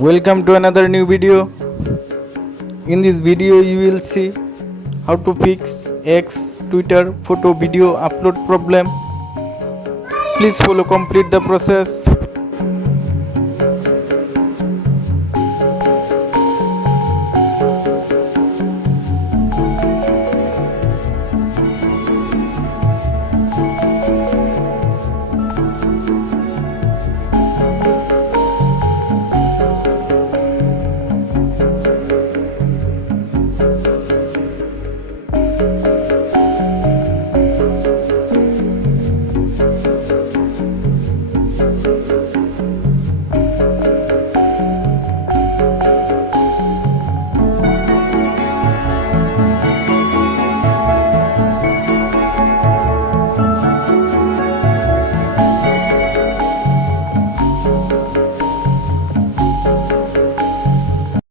Welcome to another new video. In this video you will see how to fix X, Twitter, photo, video upload problem. Please follow complete the process.